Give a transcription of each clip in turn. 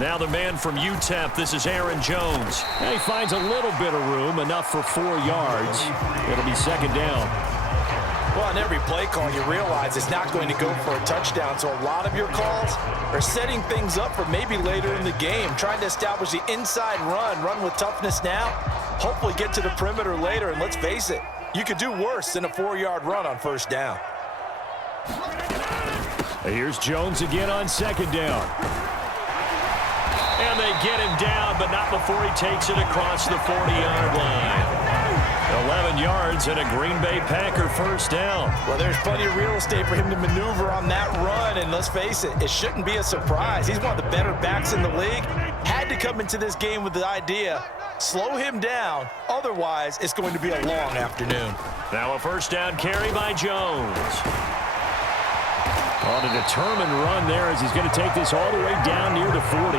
Now the man from UTEP, this is Aaron Jones. And he finds a little bit of room, enough for 4 yards. It'll be second down. Well, on every play call, you realize it's not going to go for a touchdown, so a lot of your calls are setting things up for maybe later in the game, trying to establish the inside run with toughness now, hopefully get to the perimeter later, and let's face it, you could do worse than a 4-yard run on first down. Here's Jones again on second down. And they get him down, but not before he takes it across the 40-yard line. 11 yards and a Green Bay Packer first down. Well, there's plenty of real estate for him to maneuver on that run, and let's face it, it shouldn't be a surprise. He's one of the better backs in the league. Had to come into this game with the idea, slow him down, otherwise it's going to be a long afternoon. Now a first down carry by Jones. On a determined run there as he's going to take this all the way down near the 40.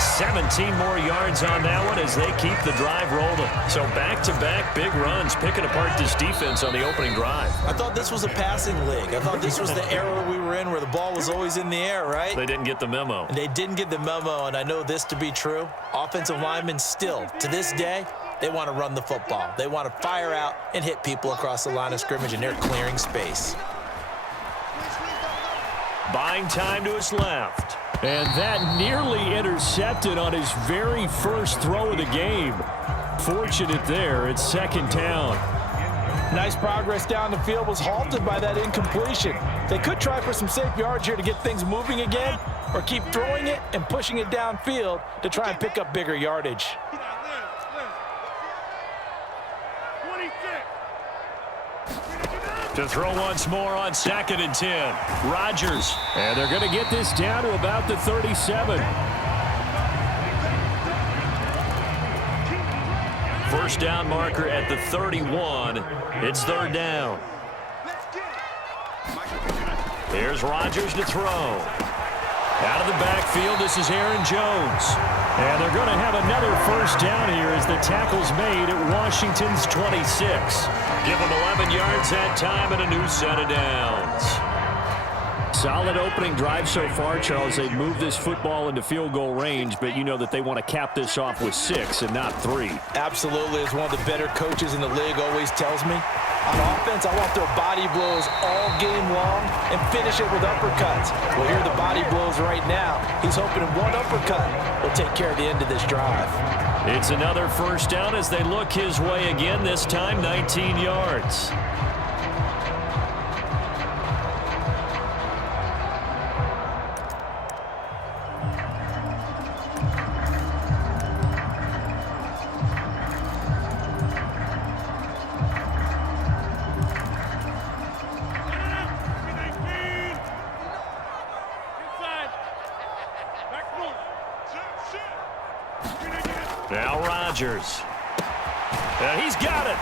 17 more yards on that one as they keep the drive rolling. So back-to-back big runs, picking apart this defense on the opening drive. I thought this was a passing league. I thought this was the era we were in where the ball was always in the air, right? They didn't get the memo. They didn't get the memo, and I know this to be true. Offensive linemen still, to this day, they want to run the football. They want to fire out and hit people across the line of scrimmage, and they're clearing space. Buying time to his left. And that nearly intercepted on his very first throw of the game. Fortunate there, it's second down. Nice progress down the field, was halted by that incompletion. They could try for some safe yards here to get things moving again, or keep throwing it and pushing it downfield to try and pick up bigger yardage. To throw once more on 2nd and 10. Rodgers. And they're going to get this down to about the 37. First down marker at the 31. It's third down. Here's Rodgers to throw. Out of the backfield, this is Aaron Jones. And they're going to have another first down here as the tackle's made at Washington's 26. Give them 11 yards that time and a new set of downs. Solid opening drive so far, Charles. They've moved this football into field goal range, but you know that they want to cap this off with 6 and not 3. Absolutely. As one of the better coaches in the league always tells me, on offense, I want their body blows all game long and finish it with uppercuts. Well, here are the body blows right now. He's hoping one uppercut will take care of the end of this drive. It's another first down as they look his way again, this time 19 yards. Now Rodgers. And he's got it.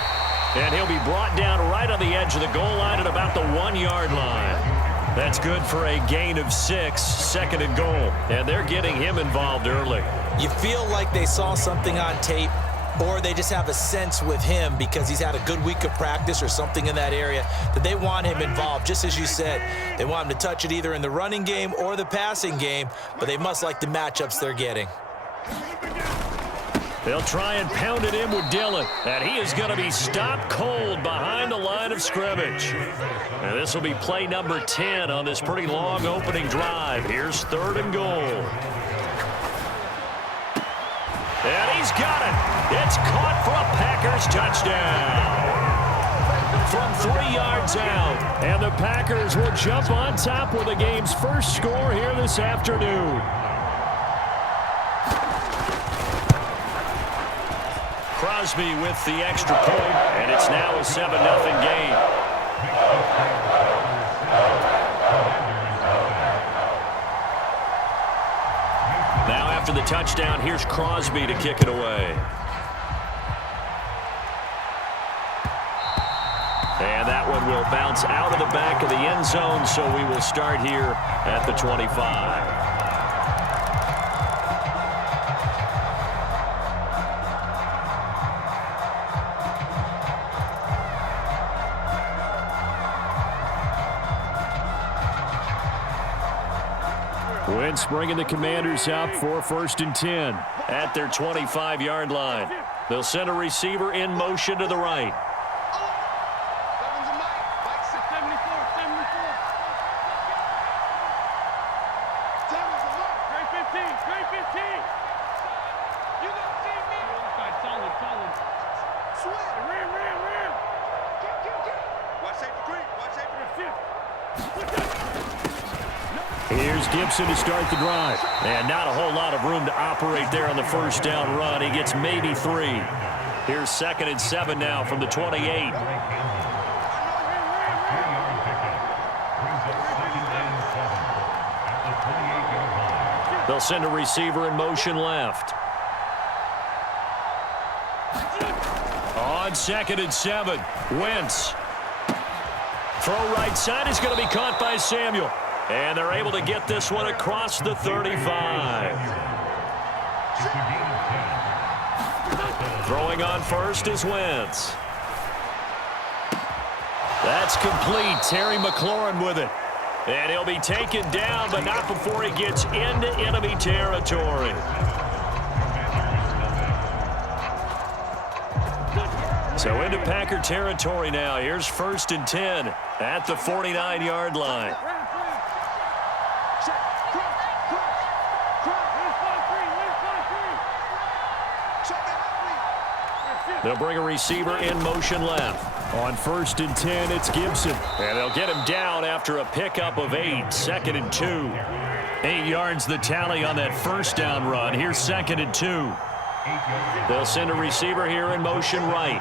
And he'll be brought down right on the edge of the goal line at about the 1-yard line. That's good for a gain of 6, 2nd and goal. And they're getting him involved early. You feel like they saw something on tape, or they just have a sense with him because he's had a good week of practice or something in that area that they want him involved. Just as you said, they want him to touch it either in the running game or the passing game, but they must like the matchups they're getting. They'll try and pound it in with Dillon, and he is going to be stopped cold behind the line of scrimmage. And this will be play number 10 on this pretty long opening drive. Here's 3rd and goal. And he's got it. It's caught for a Packers touchdown. From 3 yards out, and the Packers will jump on top with the game's first score here this afternoon. Crosby with the extra point, and it's now a 7-0 game. Now after the touchdown, here's Crosby to kick it away. And that one will bounce out of the back of the end zone, so we will start here at the 25. Wentz bringing the Commanders up for 1st and 10 at their 25-yard line. They'll send a receiver in motion to the right. Here's Gibson to start the drive. And not a whole lot of room to operate there on the first down run. He gets maybe 3. Here's 2nd and 7 now from the 28. They'll send a receiver in motion left. On 2nd and 7, Wentz. Throw right side is going to be caught by Samuel. And they're able to get this one across the 35. Throwing on first is Wentz. That's complete. Terry McLaurin with it. And he'll be taken down, but not before he gets into enemy territory. So into Packer territory now. Here's 1st and 10 at the 49-yard line. They'll bring a receiver in motion left. On 1st and 10, it's Gibson. And they'll get him down after a pickup of 8. 2nd and 2. 8 yards the tally on that first down run. Here's 2nd and 2. They'll send a receiver here in motion right.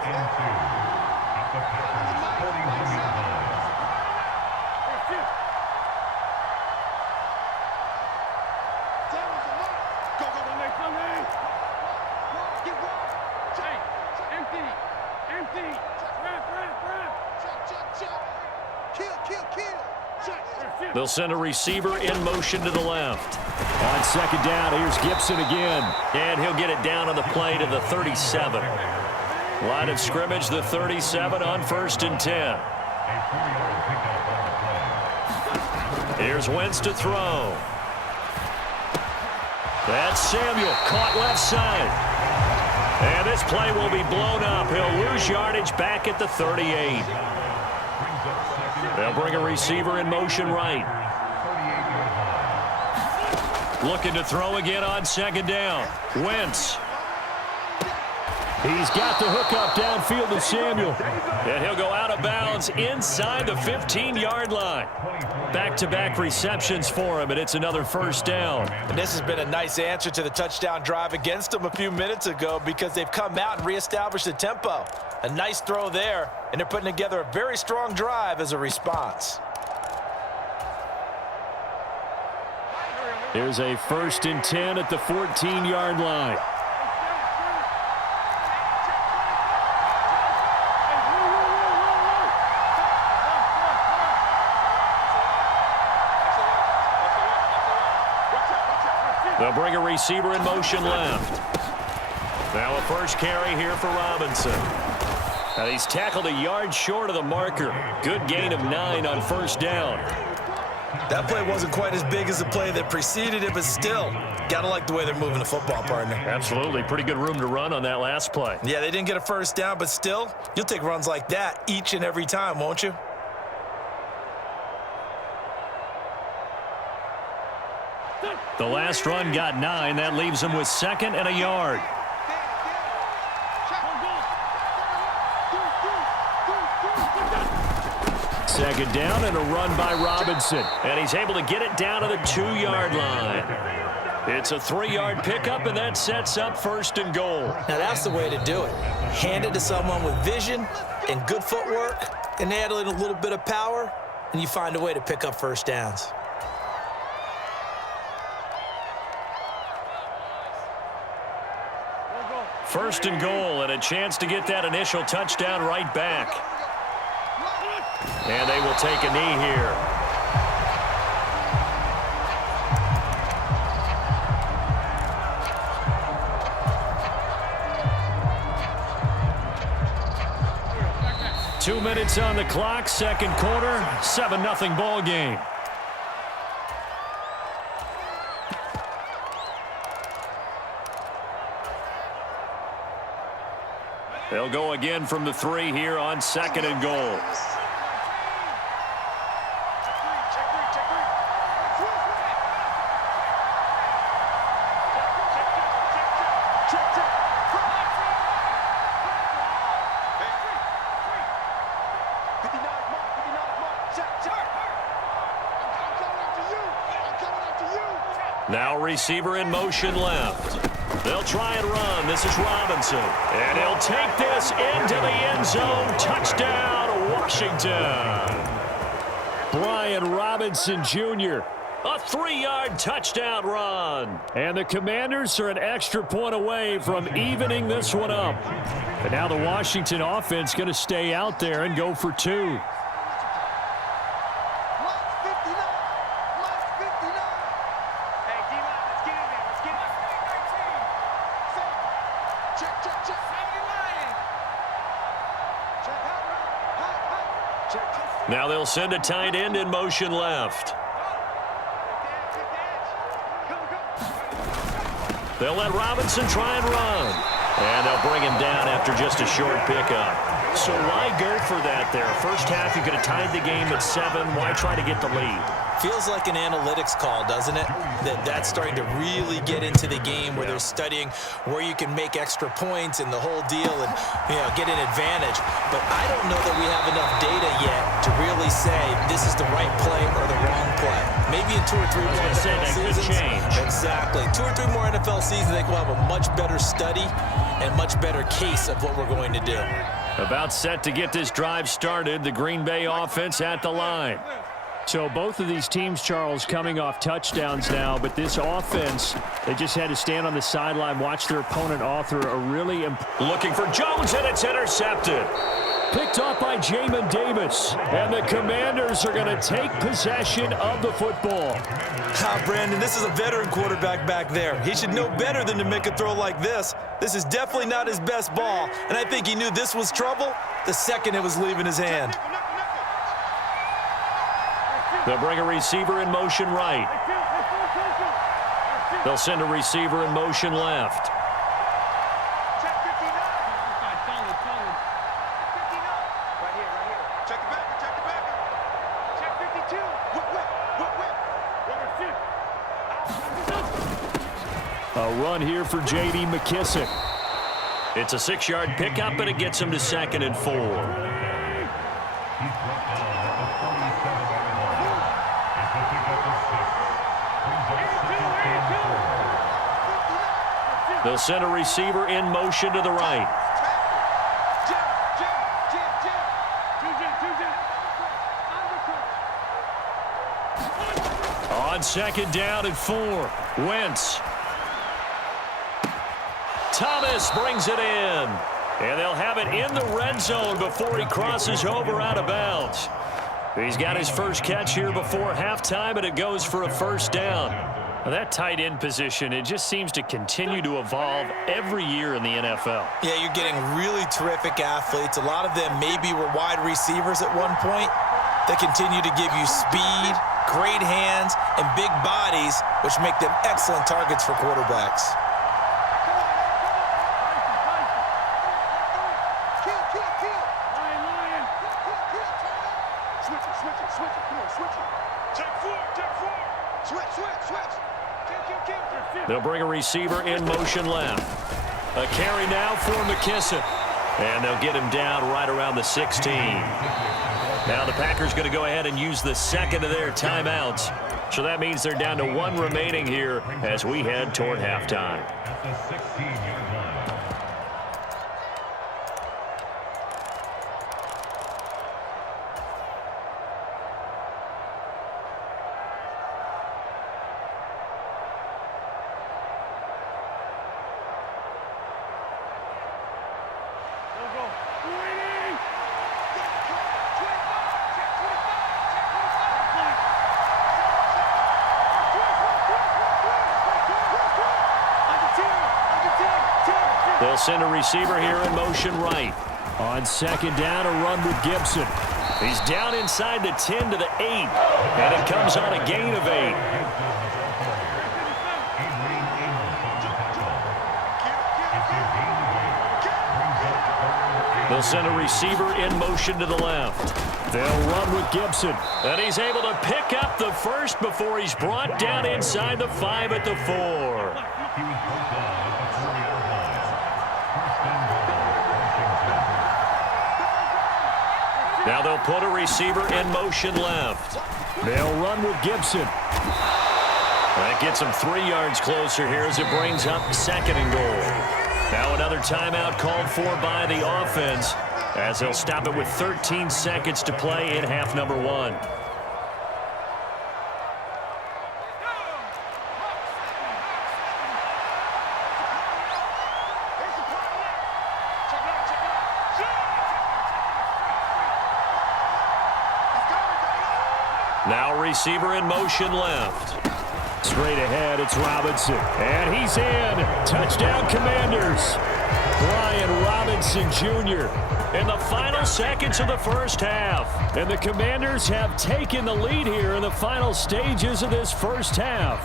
They'll send a receiver in motion to the left. On 2nd down, here's Gibson again. And he'll get it down on the play to the 37. Line of scrimmage, the 37 on 1st and 10. Here's Wentz to throw. That's Samuel, caught left side. And this play will be blown up. He'll lose yardage back at the 38. They'll bring a receiver in motion right. Looking to throw again on 2nd down. Wentz. He's got the hook up downfield to Samuel. And he'll go out of bounds inside the 15-yard line. Back-to-back receptions for him, and it's another 1st down. And this has been a nice answer to the touchdown drive against them a few minutes ago because they've come out and reestablished the tempo. A nice throw there, and they're putting together a very strong drive as a response. Here's a 1st and 10 at the 14-yard line. They'll bring a receiver in motion left. Now a first carry here for Robinson. And he's tackled a yard short of the marker. Good gain of 9 on 1st down. That play wasn't quite as big as the play that preceded it, but still, gotta like the way they're moving the football, partner. Absolutely. Pretty good room to run on that last play. Yeah, they didn't get a 1st down, but still, you'll take runs like that each and every time, won't you? The last run got 9. That leaves him with 2nd and a yard. Second down and a run by Robinson. And he's able to get it down to the 2-yard line. It's a 3-yard pickup, and that sets up 1st and goal. Now that's the way to do it. Hand it to someone with vision and good footwork, and add in a little bit of power, and you find a way to pick up 1st downs. First and goal, and a chance to get that initial touchdown right back. And they will take a knee here. Two minutes on the clock, second quarter, 7-0 ball game. They'll go again from the 3 here on 2nd and goal. Now receiver in motion left. They'll try and run. This is Robinson. And he'll take this into the end zone. Touchdown, Washington. Brian Robinson Jr., a 3-yard touchdown run. And the Commanders are an extra point away from evening this one up. But now the Washington offense going to stay out there and go for 2. Now they'll send a tight end in motion left. They'll let Robinson try and run. And they'll bring him down after just a short pickup. So why go for that there? First half, you could have tied the game at 7. Why try to get the lead? Feels like an analytics call, doesn't it? That's starting to really get into the game where they're studying where you can make extra points and the whole deal and, get an advantage. But I don't know that we have enough data yet to really say this is the right play or the wrong play. Maybe in 2 or 3 more NFL seasons. Exactly. 2 or 3 more NFL seasons, I think we'll have a much better study and much better case of what we're going to do. About set to get this drive started, the Green Bay offense at the line. So both of these teams, Charles, coming off touchdowns now, but this offense, they just had to stand on the sideline, watch their opponent author a really looking for Jones, and it's intercepted. Picked off by Jamin Davis, and the Commanders are going to take possession of the football. Brandon, this is a veteran quarterback back there. He should know better than to make a throw like this. This is definitely not his best ball, and I think he knew this was trouble the second it was leaving his hand. They'll bring a receiver in motion right. They'll send a receiver in motion left. A run here for J.D. McKissick. It's a 6-yard pickup, and it gets him to 2nd and 4. They'll send a receiver in motion to the right. On 2nd down and 4, Wentz. Thomas brings it in. And they'll have it in the red zone before he crosses over out of bounds. He's got his first catch here before halftime, and it goes for a 1st down. Now that tight end position, it just seems to continue to evolve every year in the NFL. Yeah, you're getting really terrific athletes. A lot of them maybe were wide receivers at one point. They continue to give you speed, great hands, and big bodies, which make them excellent targets for quarterbacks. They'll bring a receiver in motion left. A carry now for McKissick. And they'll get him down right around the 16. Now the Packers going to go ahead and use the 2nd of their timeouts. So that means they're down to 1 remaining here as we head toward halftime. They'll send a receiver here in motion right. On 2nd down, a run with Gibson. He's down inside the 10 to the 8. And it comes on a gain of 8. They'll send a receiver in motion to the left. They'll run with Gibson. And he's able to pick up the first before he's brought down inside the 5 at the 4. Now they'll put a receiver in motion left. They'll run with Gibson. That gets them 3 yards closer here as it brings up 2nd and goal. Now another timeout called for by the offense as they'll stop it with 13 seconds to play in half number 1. Now receiver in motion left. Straight ahead, it's Robinson. And he's in. Touchdown, Commanders. Brian Robinson Jr. in the final seconds of the first half. And the Commanders have taken the lead here in the final stages of this first half.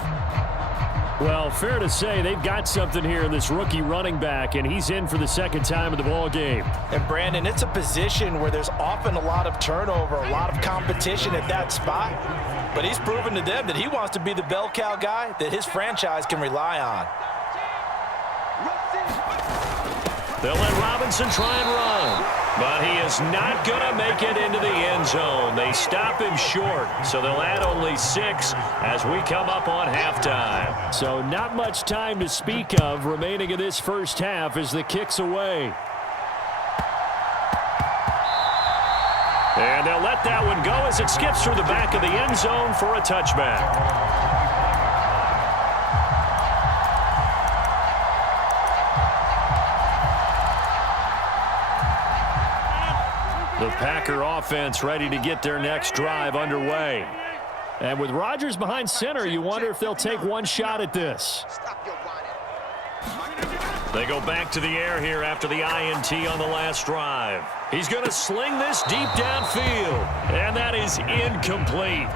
Well, fair to say they've got something here in this rookie running back, and he's in for the 2nd time of the ball game. And, Brandon, it's a position where there's often a lot of turnover, a lot of competition at that spot. But he's proven to them that he wants to be the bell cow guy that his franchise can rely on. They'll let Robinson try and run. But he is not going to make it into the end zone. They stop him short, so they'll add only 6 as we come up on halftime. So not much time to speak of remaining in this first half as the kick's away. And they'll let that one go as it skips through the back of the end zone for a touchback. The Packer offense ready to get their next drive underway. And with Rodgers behind center, you wonder if they'll take one shot at this. They go back to the air here after the INT on the last drive. He's going to sling this deep downfield. And that is incomplete.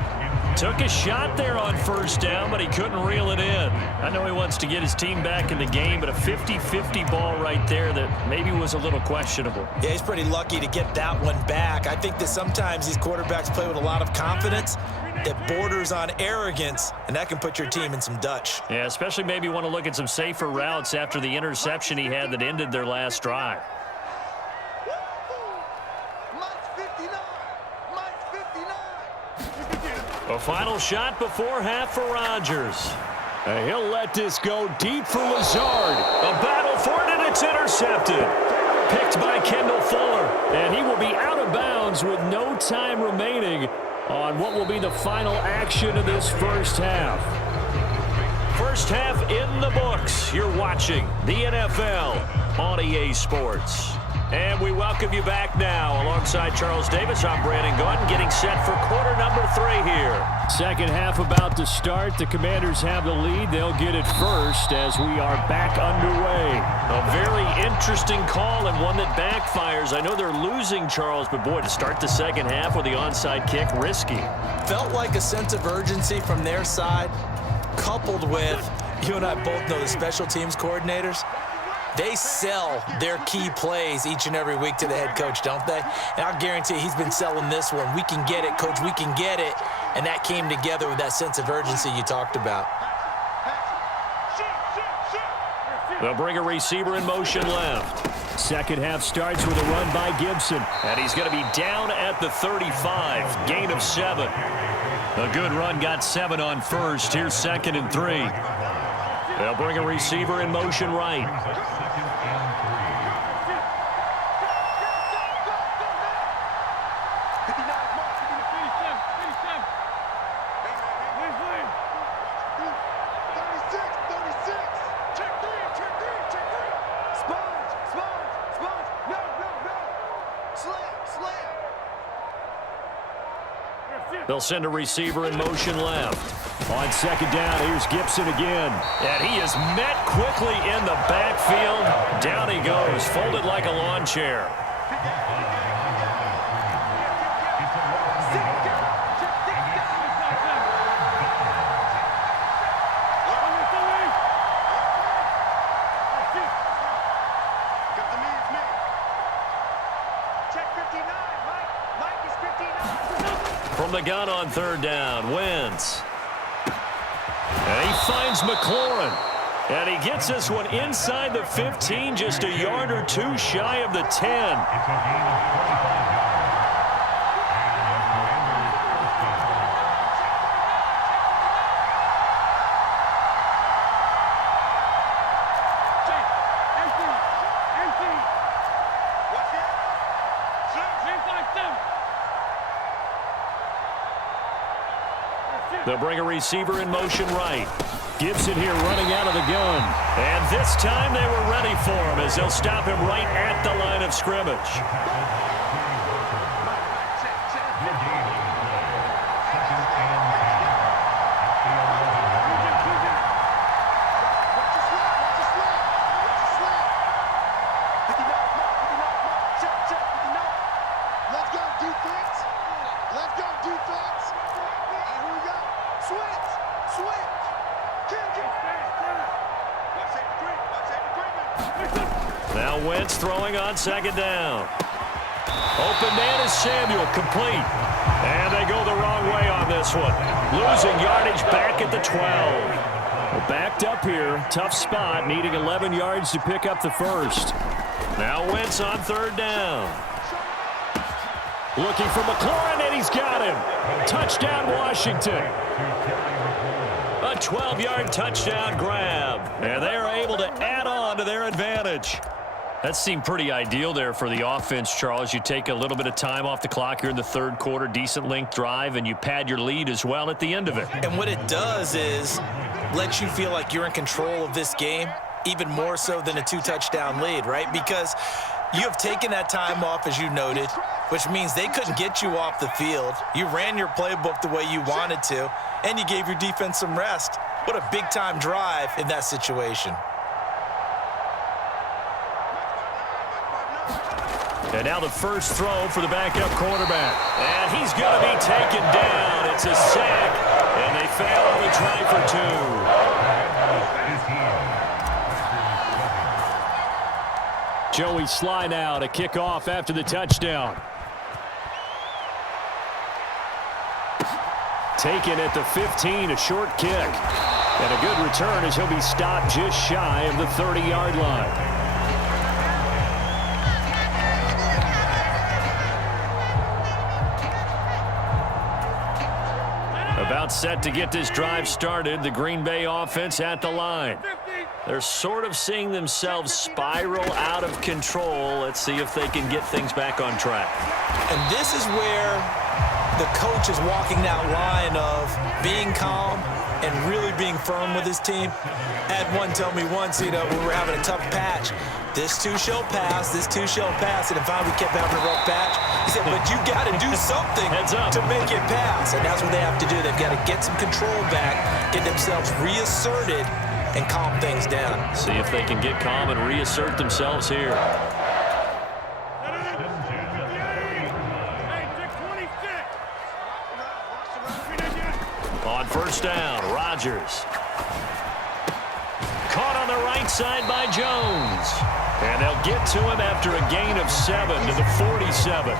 Took a shot there on first down, but he couldn't reel it in. I know he wants to get his team back in the game, but a 50-50 ball right there that maybe was a little questionable. Yeah, he's pretty lucky to get that one back. I think that sometimes these quarterbacks play with a lot of confidence that borders on arrogance, and that can put your team in some Dutch. Yeah, especially maybe want to look at some safer routes after the interception he had that ended their last drive. A final shot before half for Rodgers. And he'll let this go deep for Lazard. A battle for it, and it's intercepted. Picked by Kendall Fuller. And he will be out of bounds with no time remaining on what will be the final action of this first half. First half in the books. You're watching the NFL on EA Sports. And we welcome you back now. Alongside Charles Davis, I'm Brandon Gaudin, getting set for quarter number 3 here. Second half about to start. The Commanders have the lead. They'll get it first as we are back underway. A very interesting call and one that backfires. I know they're losing, Charles, but boy, to start the second half with the onside kick, risky. Felt like a sense of urgency from their side, coupled with, you and I both know the special teams coordinators. They sell their key plays each and every week to the head coach, don't they? And I'll guarantee he's been selling this one. We can get it, coach, we can get it. And that came together with that sense of urgency you talked about. They'll bring a receiver in motion left. Second half starts with a run by Gibson. And he's going to be down at the 35. Gain of 7. A good run, got 7 on first. Here's 2nd and 3. They'll bring a receiver in motion right. They'll send a receiver in motion left. On second down, here's Gibson again. And he is met quickly in the backfield. Down he goes, folded like a lawn chair. From the gun on third down, Wentz. And he finds McLaurin. And he gets this one inside the 15, just a yard or two shy of the 10. They'll bring a receiver in motion right. Gibson here running out of the gun. And this time they were ready for him as they'll stop him right at the line of scrimmage. Now Wentz throwing on second down. Open man is Samuel, complete. And they go the wrong way on this one. Losing yardage back at the 12. Well, backed up here, tough spot, needing 11 yards to pick up the first. Now Wentz on third down. Looking for McLaurin, and he's got him. Touchdown, Washington. A 12-yard touchdown grab. And they are able to add on to their advantage. That seemed pretty ideal there for the offense, Charles. You take a little bit of time off the clock here in the third quarter, decent length drive, and you pad your lead as well at the end of it. And what it does is let you feel like you're in control of this game, even more so than a two-touchdown lead, right? Because you have taken that time off, as you noted, which means they couldn't get you off the field. You ran your playbook the way you wanted to, and you gave your defense some rest. What a big-time drive in that situation. And now the first throw for the backup quarterback. And he's going to be taken down. It's a sack, and they fail on the try for two. Joey Sly now to kick off after the touchdown. Taken at the 15, a short kick. And a good return as he'll be stopped just shy of the 30-yard line. About set to get this drive started, the Green Bay offense at the line. They're sort of seeing themselves spiral out of control. Let's see if they can get things back on track. And this is where the coach is walking that line of being calm and really being firm with his team. I had one tell me once, when we were having a tough patch, this too shall pass, this too shall pass. And if we kept having a rough patch, he said, but you got to do something to make it pass. And that's what they have to do. They've got to get some control back, get themselves reasserted, and calm things down. See if they can get calm and reassert themselves here. On first down, Rodgers. Caught on the right side by Jones. And they'll get to him after a gain of 7 to the 47.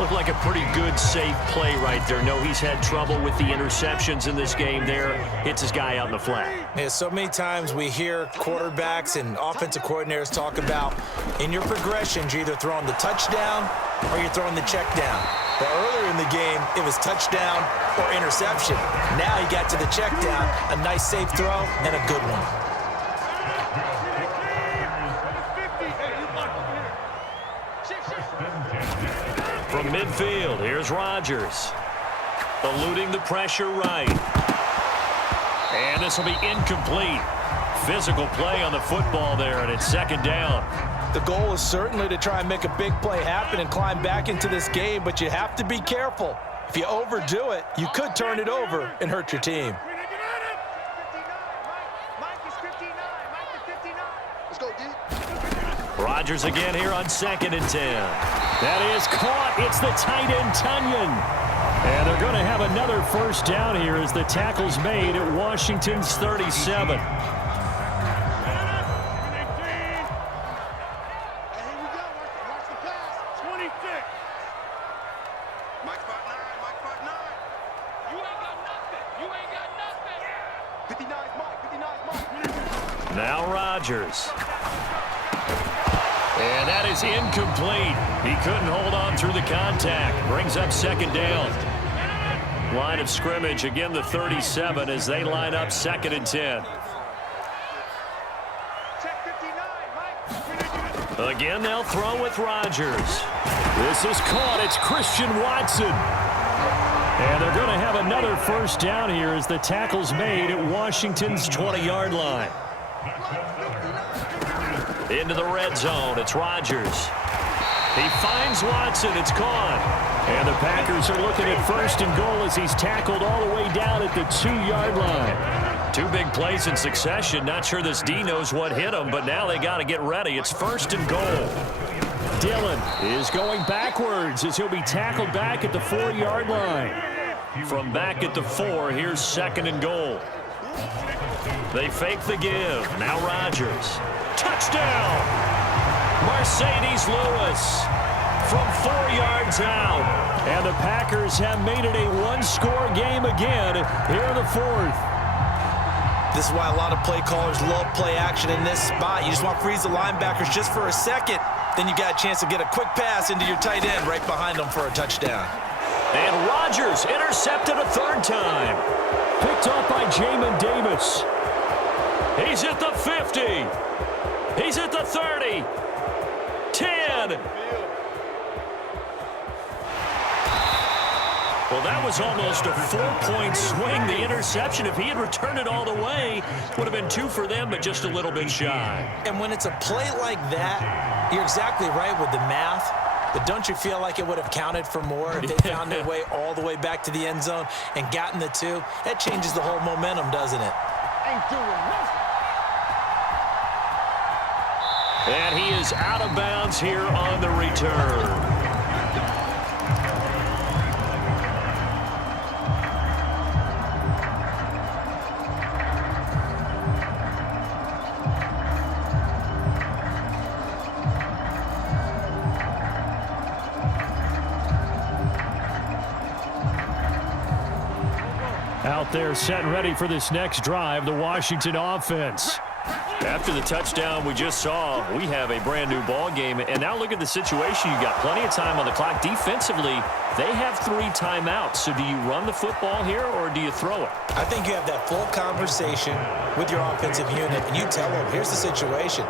Looked like a pretty good, safe play right there. No, he's had trouble with the interceptions in this game there. Hits his guy out in the flat. Yeah, so many times we hear quarterbacks and offensive coordinators talk about in your progressions, you're either throwing the touchdown or you're throwing the check down. But earlier in the game, it was touchdown or interception. Now he got to the check down, a nice safe throw, and a good one. From midfield, here's Rodgers. Eluding the pressure right. And this will be incomplete. Physical play on the football there, and it's second down. The goal is certainly to try and make a big play happen and climb back into this game, but you have to be careful. If you overdo it, you could turn it over and hurt your team. Rodgers again here on 2nd and 10. That is caught. It's the tight end, Tunyon. And they're going to have another first down here as the tackle's made at Washington's 37. Now Rodgers. And that is incomplete. He couldn't hold on through the contact. Brings up second down. Line of scrimmage, again the 37 as they line up 2nd and 10. Again, they'll throw with Rodgers. This is caught. It's Christian Watson. And they're going to have another first down here as the tackle's made at Washington's 20-yard line. Into the red zone. It's Rodgers. He finds Watson. It's caught. And the Packers are looking at 1st and goal as he's tackled all the way down at the 2-yard line. 2 big plays in succession. Not sure this D knows what hit him, but now they got to get ready. It's 1st and goal. Dillon is going backwards as he'll be tackled back at the 4-yard line. From back at the 4, here's 2nd and goal. They fake the give. Now Rodgers. Touchdown! Mercedes Lewis from 4 yards out. And the Packers have made it a 1-score game again here in the 4th. This is why a lot of play callers love play action in this spot. You just want to freeze the linebackers just for a second. Then you got a chance to get a quick pass into your tight end right behind them for a touchdown. And Rodgers intercepted a 3rd time. Picked off by Jamin Davis. He's at the 50. He's at the 30. 10. Well, that was almost a 4-point swing. The interception, if he had returned it all the way, would have been 2 for them, but just a little bit shy. And when it's a play like that, you're exactly right with the math. But don't you feel like it would have counted for more if they found their way all the way back to the end zone and gotten the 2? That changes the whole momentum, doesn't it? And he is out of bounds here on the return. Out there set ready for this next drive, the Washington offense. After the touchdown we just saw, we have a brand new ball game. And now look at the situation. You got plenty of time on the clock. Defensively, they have 3 timeouts. So do you run the football here or do you throw it? I think you have that full conversation with your offensive unit, and you tell them, here's the situation.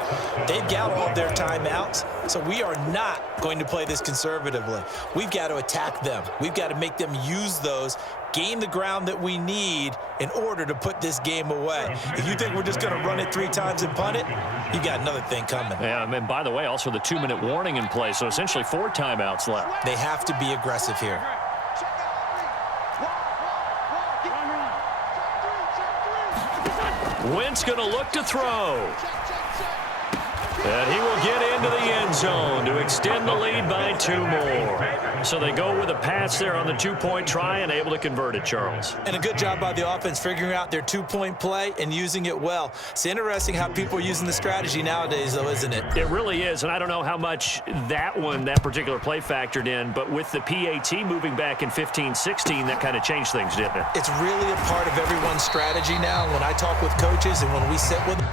They've got all of their timeouts, so we are not going to play this conservatively. We've got to attack them. We've got to make them use those, gain the ground that we need in order to put this game away. If you think we're just going to run it 3 times and punt it, you got another thing coming. Yeah, and by the way, also the 2-minute warning in play, so essentially 4 timeouts left. They have to be aggressive here. Wentz going to look to throw. And he will get into the end zone to extend the lead by 2 more. So they go with a pass there on the 2-point try and able to convert it, Charles. And a good job by the offense figuring out their 2-point play and using it well. It's interesting how people are using the strategy nowadays, though, isn't it? It really is, and I don't know how much that particular play factored in, but with the PAT moving back in 15-16, that kind of changed things, didn't it? It's really a part of everyone's strategy now. When I talk with coaches and when we sit with them,